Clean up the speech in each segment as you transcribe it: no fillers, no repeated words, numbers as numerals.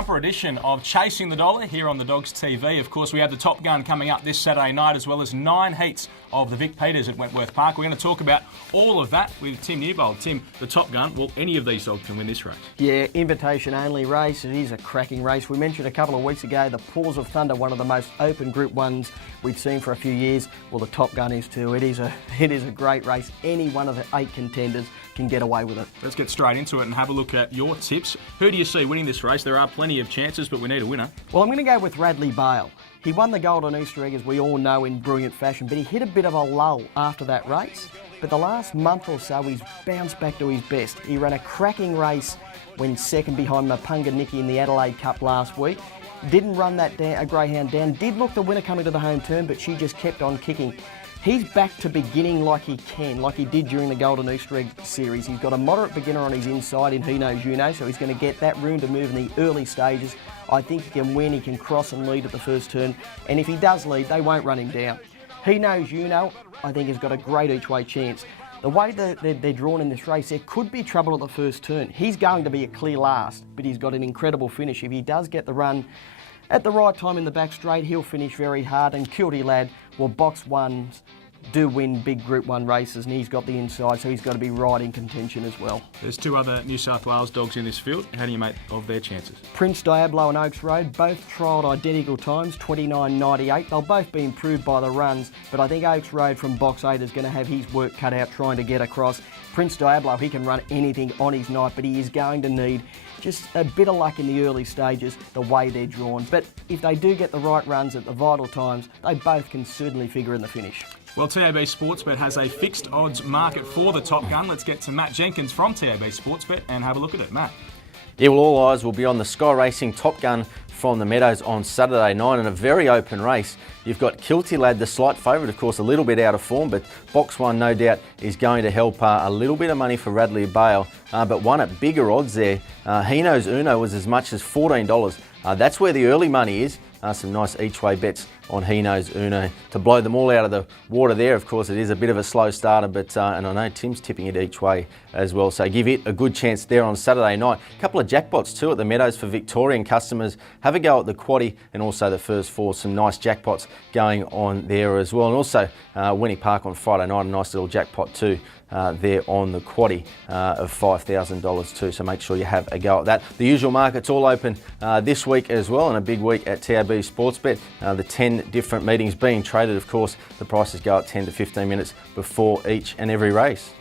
bumper edition of Chasing the Dollar here on the Dogs TV. Of course, we have the Top Gun coming up this Saturday night, as well as 9 heats of the Vic Peters at Wentworth Park. We're going to talk about all of that with Tim Newbold. Tim, the Top Gun, well, any of these dogs can win this race. Yeah, invitation-only race. It is a cracking race. We mentioned a couple of weeks ago the Paws of Thunder, one of the most open Group 1s we've seen for a few years. Well, the Top Gun is too. It is a great race. Any one of the 8 contenders can get away with it. Let's get straight into it and have a look at your tips. Who do you see winning this race? There are plenty of chances, but we need a winner. Well, I'm going to go with Radley Bale. He won the Golden Easter Egg, as we all know, in brilliant fashion, but he hit a bit of a lull after that race. But the last month or so, he's bounced back to his best. He ran a cracking race when second behind Mapunga Nicky in the Adelaide Cup last week. Didn't run that greyhound down. Did look the winner coming to the home turn, but she just kept on kicking. He's back to beginning like he can, like he did during the Golden Easter Egg series. He's got a moderate beginner on his inside in He Knows You Know, so he's going to get that room to move in the early stages. I think he can win, he can cross and lead at the first turn, and if he does lead, they won't run him down. He Knows You Know, I think, has got a great each-way chance. The way that they're drawn in this race, there could be trouble at the first turn. He's going to be a clear last, but he's got an incredible finish. If he does get the run at the right time in the back straight, he'll finish very hard, and Kilty Lad, well, box ones do win big Group 1 races, and he's got the inside, so he's got to be right in contention as well. There's 2 other New South Wales dogs in this field. How do you make of their chances? Prince Diablo and Oaks Road, both trialled identical times, 29.98. They'll both be improved by the runs, but I think Oaks Road from box 8 is going to have his work cut out trying to get across. Prince Diablo, he can run anything on his night, but he is going to need just a bit of luck in the early stages, the way they're drawn. But if they do get the right runs at the vital times, they both can certainly figure in the finish. Well, TAB Sportsbet has a fixed odds market for the Top Gun. Let's get to Matt Jenkins from TAB Sportsbet and have a look at it. Matt. Yeah, well, all eyes will be on the Sky Racing Topgun from the Meadows on Saturday night in a very open race. You've got Kilty Lad, the slight favourite, of course, a little bit out of form, but box 1 no doubt is going to help a little bit of money for Radley Bale, but one at bigger odds there. He Knows Uno was as much as $14. That's where the early money is. Some nice each-way bets on He Knows Uno to blow them all out of the water there. Of course, it is a bit of a slow starter, but and I know Tim's tipping it each way as well, so give it a good chance there on Saturday night. A couple of jackpots too at the Meadows for Victorian customers. Have a go at the quaddie and also the first 4. Some nice jackpots going on there as well. And also Winnie Park on Friday night, a nice little jackpot too there on the quaddie of $5,000 too, so make sure you have a go at that. The usual market's all open this week as well, and a big week at TAB Sportsbet. The 10 different meetings being traded, of course, the prices go up 10 to 15 minutes before each and every race.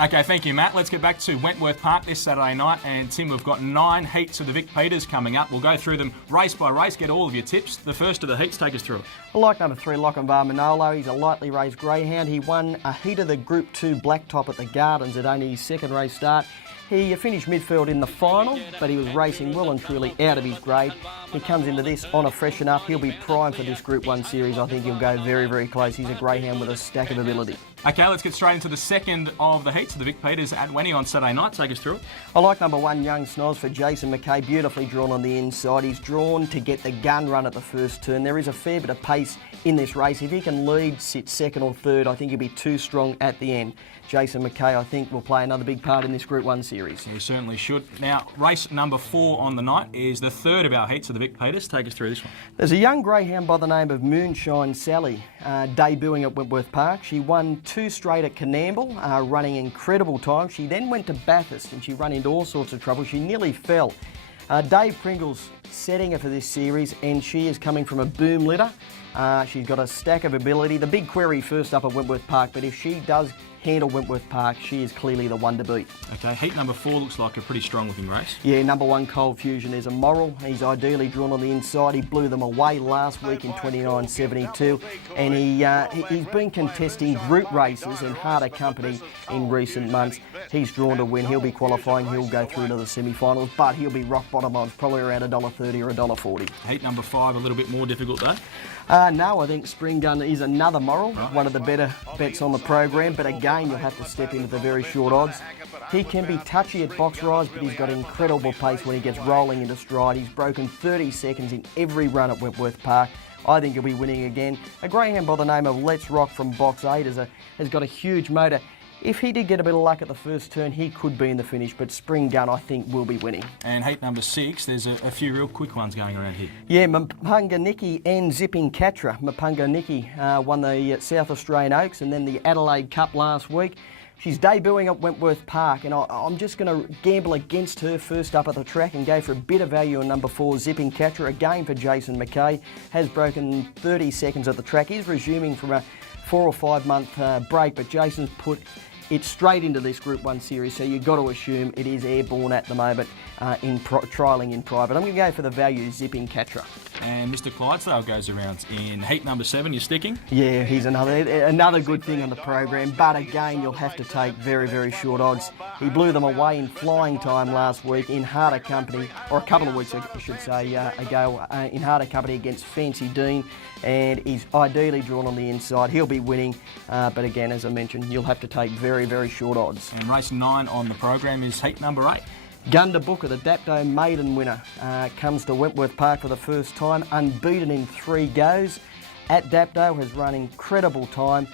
Okay, thank you, Matt. Let's get back to Wentworth Park this Saturday night. And Tim, we've got 9 heats of the Vic Peters coming up. We'll go through them race by race, get all of your tips. The first of the heats, take us through it. I like number 3, Lochinvar Manolo. He's a lightly raced greyhound. He won a heat of the Group 2 Blacktop at the Gardens at only his 2nd race start. He finished midfield in the final, but he was racing well and truly out of his grade. He comes into this on a freshen up. He'll be primed for this Group 1 series. I think he'll go very, very close. He's a greyhound with a stack of ability. Okay, let's get straight into the second of the heats of the Vic Peters at Wenny on Saturday night. Take us through it. I like number 1, Young Snoz for Jason McKay. Beautifully drawn on the inside. He's drawn to get the gun run at the first turn. There is a fair bit of pace in this race. If he can lead, sit 2nd or 3rd, I think he'll be too strong at the end. Jason McKay, I think, will play another big part in this Group 1 series. He certainly should. Now, race number 4 on the night is the 3rd of our heats of the Vic Peters. Take us through this one. There's a young greyhound by the name of Moonshine Sally, debuting at Wentworth Park. She won 2 straight at Canamble, running incredible time. She then went to Bathurst and she ran into all sorts of trouble. She nearly fell. Dave Pringle's setting her for this series, and she is coming from a boom litter. She's got a stack of ability. The big query first up at Wentworth Park, but if she does handle Wentworth Park, she is clearly the one to beat. Okay, heat number 4 looks like a pretty strong looking race. Yeah, number 1, Cold Fusion is a moral. He's ideally drawn on the inside. He blew them away last week in 29.72, and he's been contesting group races in harder company in recent months. He's drawn to win. He'll be qualifying. He'll go through to the semi-finals, but he'll be rock bottom odds, probably around $1.30 or $1.40. Heat number 5, a little bit more difficult though. No, I think Spring Gun is another moral, one of the better bets on the program, but again, you'll have to step into the very short odds. He can be touchy at box rise, but he's got incredible pace when he gets rolling into stride. He's broken 30 seconds in every run at Wentworth Park. I think he'll be winning again. A greyhound by the name of Let's Rock from box 8 has got a huge motor. If he did get a bit of luck at the first turn, he could be in the finish, but Spring Gun, I think, will be winning. And heat number 6, there's a few real quick ones going around here. Yeah, Mapunga Nikki and Zipping Catra. Mapunga Nikki won the South Australian Oaks and then the Adelaide Cup last week. She's debuting at Wentworth Park, and I'm just going to gamble against her first up at the track and go for a bit of value on number 4, Zipping Catra, again for Jason McKay. Has broken 30 seconds at the track. Is resuming from a 4 or 5 month break, but Jason's put it straight into this Group 1 series, so you've got to assume it is airborne at the moment trialling in private. I'm going to go for the value, Zipping Catra. And Mr. Clydesdale goes around in heat number 7. You're sticking? Yeah, he's another good thing on the program, but again, you'll have to take very, very short odds. He blew them away in flying time last week in harder company, or a couple of weeks, I should say, ago, in harder company against Fancy Dean, and he's ideally drawn on the inside. He'll be winning, but again, as I mentioned, you'll have to take very, very short odds. And race 9 on the program is heat number 8. Gunda Booker, the Dapto maiden winner, comes to Wentworth Park for the first time, unbeaten in 3 goes. At Dapto, has run incredible time.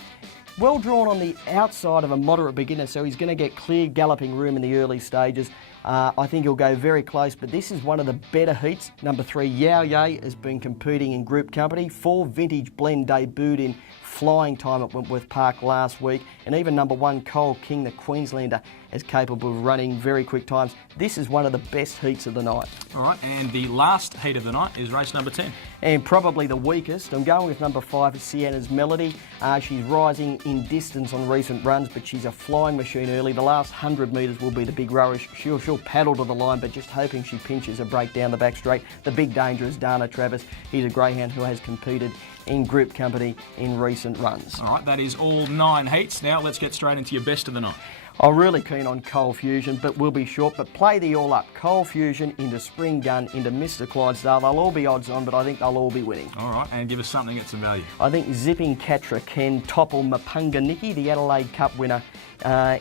Well drawn on the outside of a moderate beginner, so he's going to get clear galloping room in the early stages. I think he'll go very close, but this is one of the better heats. Number 3, Yao Ye, has been competing in group company. 4 Vintage Blend debuted in flying time at Wentworth Park last week, and even number 1, Cole King, the Queenslander, is capable of running very quick times. This is one of the best heats of the night. All right, and the last heat of the night is race number 10. And probably the weakest, I'm going with number 5, Sienna's Melody. She's rising in distance on recent runs, but she's a flying machine early. The last 100 metres will be the big rower. She'll paddle to the line, but just hoping she pinches a break down the back straight. The big danger is Dana Travis. He's a greyhound who has competed in group company in recent runs. All right, that is all 9 heats. Now let's get straight into your best of the night. I'm really keen on Coal Fusion, but we'll be short. But play the all up. Coal Fusion into Spring Gun into Mr. Clydesdale. They'll all be odds on, but I think they'll all be winning. All right, and give us something at some value. I think Zipping Catra can topple Mapunga Nikki, the Adelaide Cup winner,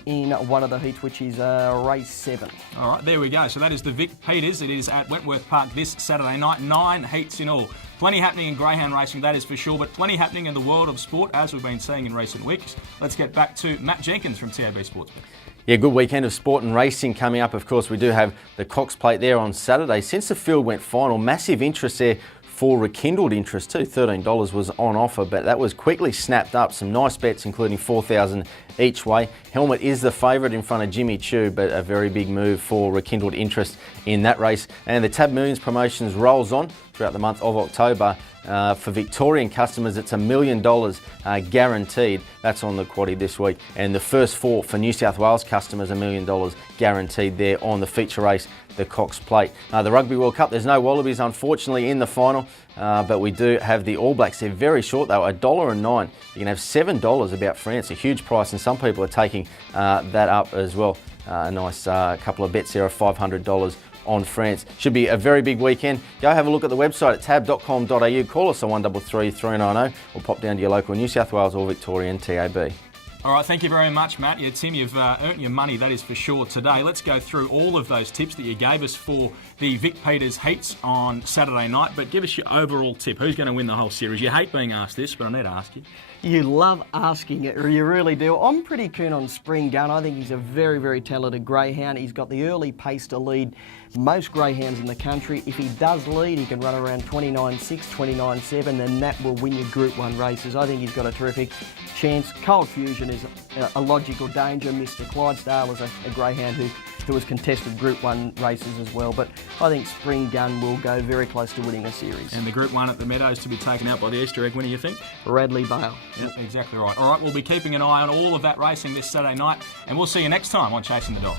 in one of the heats, which is race 7. All right, there we go. So that is the Vic Peters. It is at Wentworth Park this Saturday night. 9 heats in all. Plenty happening in greyhound racing, that is for sure, but plenty happening in the world of sport, as we've been seeing in recent weeks. Let's get back to Matt Jenkins from TAB Sportsbet. Yeah, good weekend of sport and racing coming up. Of course, we do have the Cox Plate there on Saturday. Since the field went final, massive interest there for rekindled interest too. $13 was on offer, but that was quickly snapped up. Some nice bets, including $4,000 each way. Helmet is the favourite in front of Jimmy Choo, but a very big move for rekindled interest in that race. And the TAB Millions promotions rolls on throughout the month of October. For Victorian customers, it's $1 million guaranteed. That's on the quaddie this week. And the first 4 for New South Wales customers, $1 million guaranteed there on the feature race, the Cox Plate. The Rugby World Cup, there's no Wallabies unfortunately in the final, but we do have the All Blacks. They're very short though, $1.09. You can have $7 about France, a huge price, and some people are taking that up as well. A nice couple of bets there of $500 on France. Should be a very big weekend. Go have a look at the website at tab.com.au. Call us on 133 390 or pop down to your local New South Wales or Victorian TAB. All right, thank you very much, Matt. Yeah, Tim, you've earned your money, that is for sure, today. Let's go through all of those tips that you gave us for the Vic Peters heats on Saturday night, but give us your overall tip. Who's going to win the whole series? You hate being asked this, but I need to ask you. You love asking it, you really do. I'm pretty keen on Spring Gun. I think he's a very, very talented greyhound. He's got the early pace to lead most greyhounds in the country. If he does lead, he can run around 29.6, 29.7, then that will win you Group 1 races. I think he's got a terrific chance. Cold Fusion is a logical danger. Mr. Clydesdale is a greyhound who has contested Group 1 races as well, but I think Spring Gun will go very close to winning a series. And the Group 1 at the Meadows to be taken out by the Easter egg winner, you think? Radley Bale. Yep, exactly right. All right, we'll be keeping an eye on all of that racing this Saturday night, and we'll see you next time on Chasing the Dog.